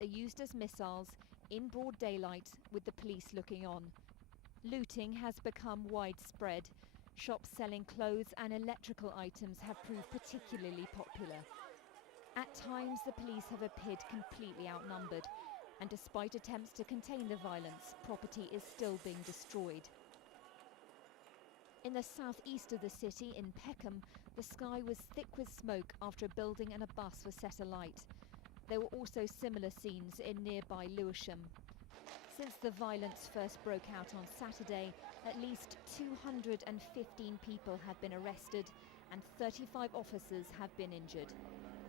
are used as missiles in broad daylight with the police looking on. Looting has become widespread. Shops selling clothes and electrical items have proved particularly popular. At times, the police have appeared completely outnumbered, and despite attempts to contain the violence, property is still being destroyed. In the southeast of the city, in Peckham, the sky was thick with smoke after a building and a bus were set alight. There were also similar scenes in nearby Lewisham. Since the violence first broke out on Saturday, at least 215 people have been arrested and 35 officers have been injured.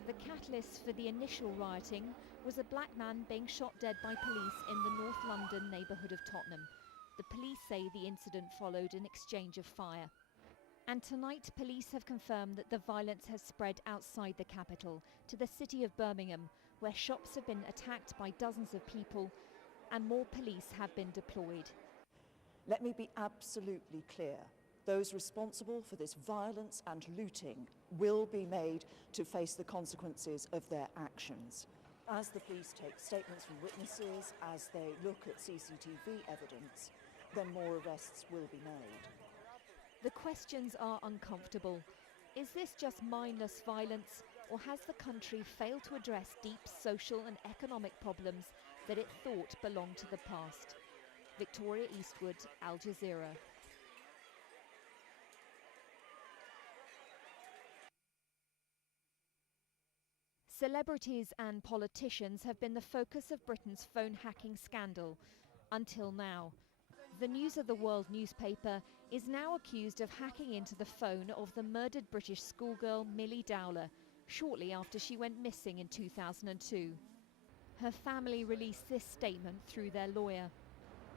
The catalyst for the initial rioting was a black man being shot dead by police in the North London neighbourhood of Tottenham. The police say the incident followed an exchange of fire. And tonight, police have confirmed that the violence has spread outside the capital to the city of Birmingham, where shops have been attacked by dozens of people and more police have been deployed. Let me be absolutely clear. Those responsible for this violence and looting will be made to face the consequences of their actions. As the police take statements from witnesses, as they look at CCTV evidence, then more arrests will be made. The questions are uncomfortable. Is this just mindless violence, or has the country failed to address deep social and economic problems that it thought belonged to the past? Victoria Eastwood, Al Jazeera. Celebrities and politicians have been the focus of Britain's phone hacking scandal until now. The News of the World newspaper is now accused of hacking into the phone of the murdered British schoolgirl Milly Dowler shortly after she went missing in 2002. Her family released this statement through their lawyer.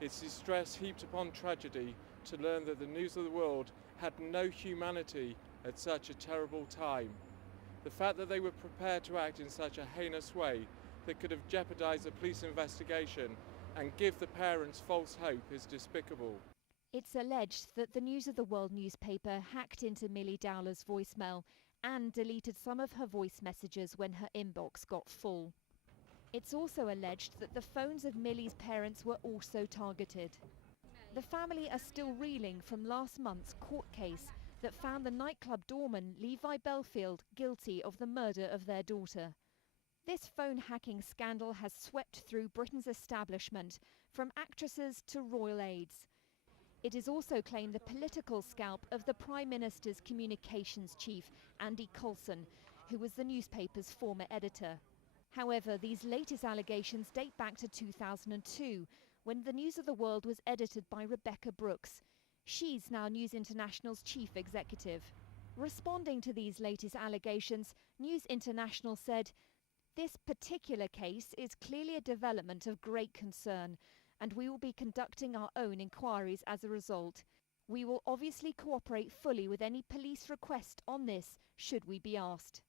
It's distress heaped upon tragedy to learn that the News of the World had no humanity at such a terrible time. The fact that they were prepared to act in such a heinous way that could have jeopardised the police investigation and give the parents false hope is despicable. It's alleged that the News of the World newspaper hacked into Milly Dowler's voicemail and deleted some of her voice messages when her inbox got full. It's also alleged that the phones of Milly's parents were also targeted. The family are still reeling from last month's court case that found the nightclub doorman Levi Belfield guilty of the murder of their daughter. This phone hacking scandal has swept through Britain's establishment, from actresses to royal aides. It is also claimed the political scalp of the Prime Minister's communications chief, Andy Coulson, who was the newspaper's former editor. However, these latest allegations date back to 2002, when the News of the World was edited by Rebecca Brooks. She's now News International's chief executive. Responding to these latest allegations, News International said, "This particular case is clearly a development of great concern, and we will be conducting our own inquiries as a result. We will obviously cooperate fully with any police request on this, should we be asked."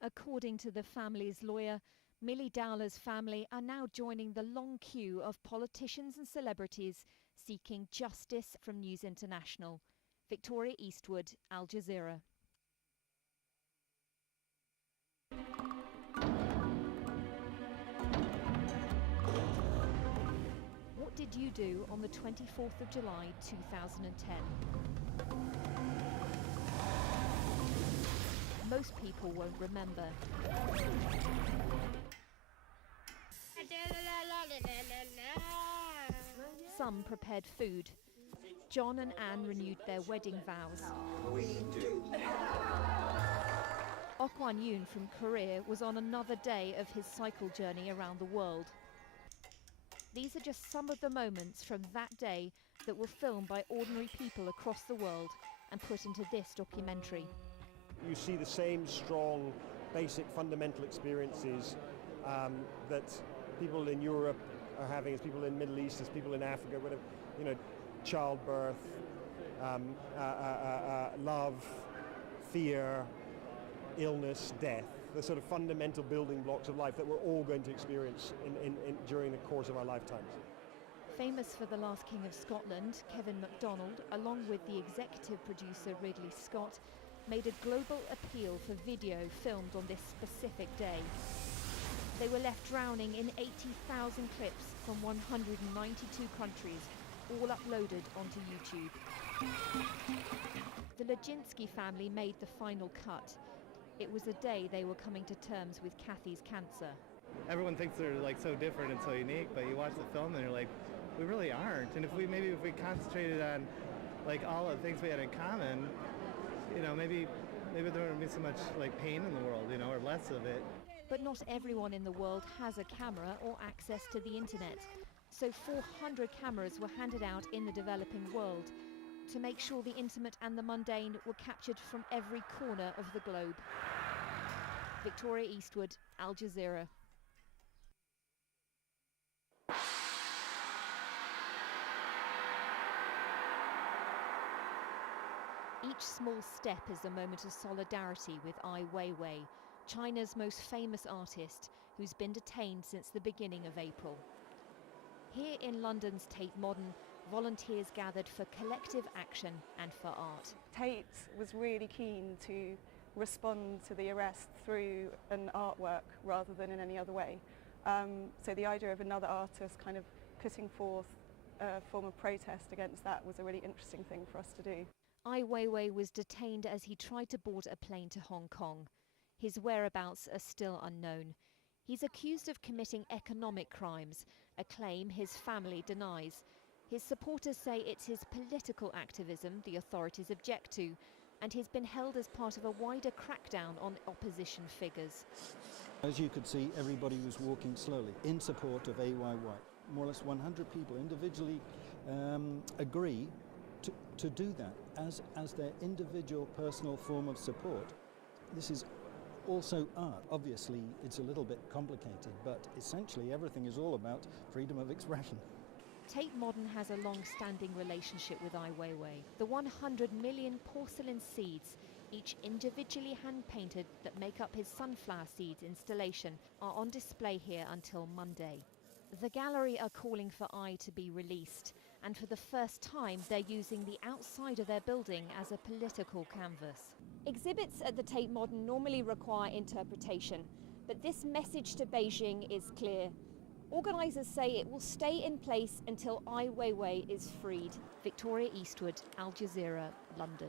According to the family's lawyer, Milly Dowler's family are now joining the long queue of politicians and celebrities seeking justice from News International. Victoria Eastwood, Al Jazeera. What did you do on the 24th of July 2010? Most people won't remember. Some prepared food. John and Anne renewed their wedding vows. Ok Wan Yoon from Korea was on another day of his cycle journey around the world. These are just some of the moments from that day that were filmed by ordinary people across the world and put into this documentary. You see the same strong, basic, fundamental experiences that people in Europe are having, as people in the Middle East, as people in Africa, whatever, childbirth, love, fear, illness, death, the sort of fundamental building blocks of life that we're all going to experience during the course of our lifetimes. Famous for The Last King of Scotland, Kevin MacDonald, along with the executive producer Ridley Scott, made a global appeal for video filmed on this specific day. They were left drowning in 80,000 clips from 192 countries, all uploaded onto YouTube. The Lajinsky family made the final cut. It was a day they were coming to terms with Kathy's cancer. Everyone thinks they're like so different and so unique, but you watch the film and you're like, we really aren't. And if we concentrated on like all the things we had in common, you know, maybe there wouldn't be so much like pain in the world, you know, or less of it. But not everyone in the world has a camera or access to the internet. So 400 cameras were handed out in the developing world to make sure the intimate and the mundane were captured from every corner of the globe. Victoria Eastwood, Al Jazeera. Each small step is a moment of solidarity with Ai Weiwei, China's most famous artist, who's been detained since the beginning of April. Here in London's Tate Modern, volunteers gathered for collective action and for art. Tate was really keen to respond to the arrest through an artwork rather than in any other way. So the idea of another artist kind of putting forth a form of protest against that was a really interesting thing for us to do. Ai Weiwei was detained as he tried to board a plane to Hong Kong. His whereabouts are still unknown. He's accused of committing economic crimes, a claim his family denies. His supporters say it's his political activism the authorities object to, and he's been held as part of a wider crackdown on opposition figures. As you could see, everybody was walking slowly in support of Ai Weiwei. More or less 100 people individually agree to do that as their individual personal form of support. This is also art. Obviously, it's a little bit complicated, but essentially everything is all about freedom of expression. Tate Modern has a long-standing relationship with Ai Weiwei. The 100 million porcelain seeds, each individually hand-painted, that make up his sunflower seeds installation, are on display here until Monday. The gallery are calling for Ai to be released, and for the first time they're using the outside of their building as a political canvas. Exhibits at the Tate Modern normally require interpretation, but this message to Beijing is clear. Organisers say it will stay in place until Ai Weiwei is freed. Victoria Eastwood, Al Jazeera, London.